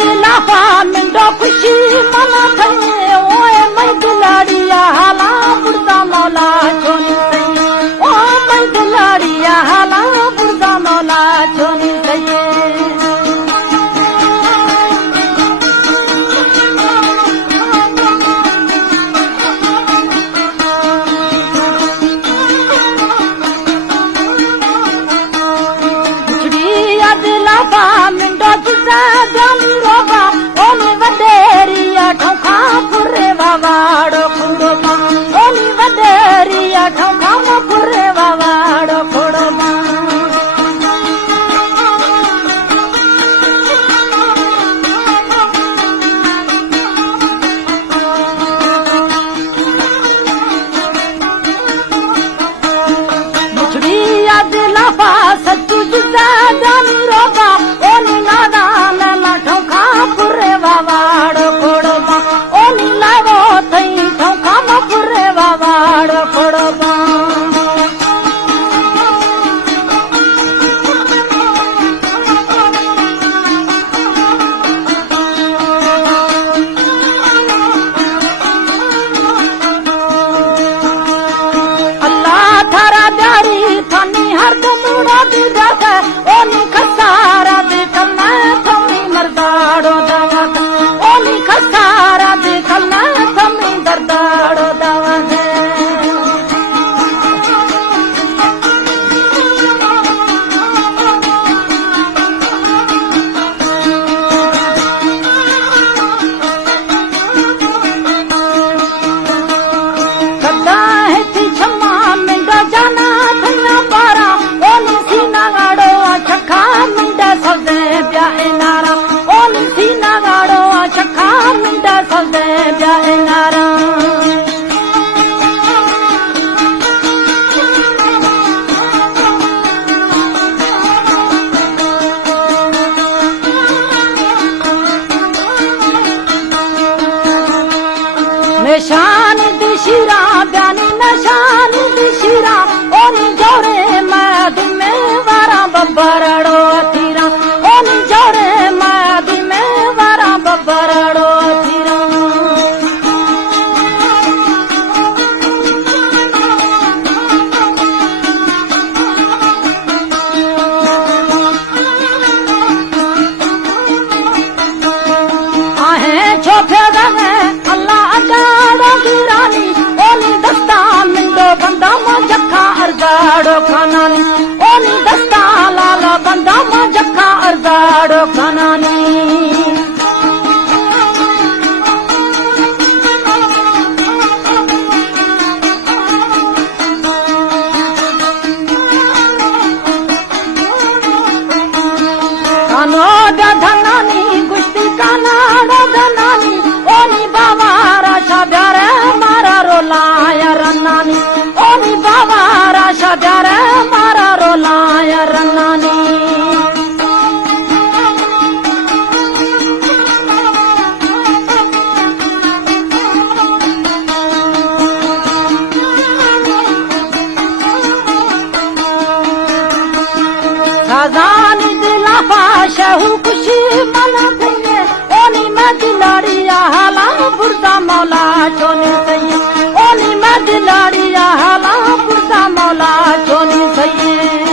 दिलाफा मिंडो खुशी मना थई ओए मैं दिलाड़िया हाला बुरदा मौला छोनी सही ओ मैं दिलाड़िया हाला बुरदा मौला छोनी सही दिलाफा मिंडो जुजा जानी रोबा ओनी वडेरिया ठोखा फुरे वावाड़ो खुंडोमा ओनी वडेरिया ठोखा फुरे वावाड़ो खुंडोमा मुछड़िया दिलाफा सच्चू जुजा जानी रोबा ओनी नादान ला ठोखा फुरे वावाड़ो खुंडोमा ओनी लावो थई ठोखा फुरे वावाड़ो खुंडोमा अल्लाह थारा प्यारी थानी हरदम उड़ा दी जाता ओनी खसारा देखल ना थमी मर्दाड़ो दावत ओनी खसारा देखल ना थमी दर्दाड़ो दावत कदा है थी छम्मा मिंडा जाना थन्ना पारा ओनी सीना गाड़ो छखा मिंडा सदे ब्याए नारा ओनी सीना गाड़ो छखा मिंडा सदे ब्याए नारा निशान दिशिरा ब्यानी निशान दिशिरा ओनी जोड़े मादी में वारा बब्बरड़ो अथीरा ओनी जोड़े मादी में वारा बब्बरड़ो अथीरा आहे छोफे रहे अल्लाह अगाड़ो गिरानी ओनी दस्ता मिंडो बंदा मा जखा अर्गाड़ो खानानी ओनी दस्ता लाला बंदा मा जखा अर्गाड़ो खानानी कानो धनानी गुस्ती कानाड़ो धनानी ओनी बाबा राशा प्यारे मारा रोलाया रन्नानी ओनी बाबा राशा प्यारे मारा रोलाया रन्नानी साजान दिलाफा शहू खुशी मना थई ओनी मैं दिलाड़िया हाला बुरदा मौला छोनी सही ओनी मैं दिलाड़िया हाला बुरदा मौला छोनी सही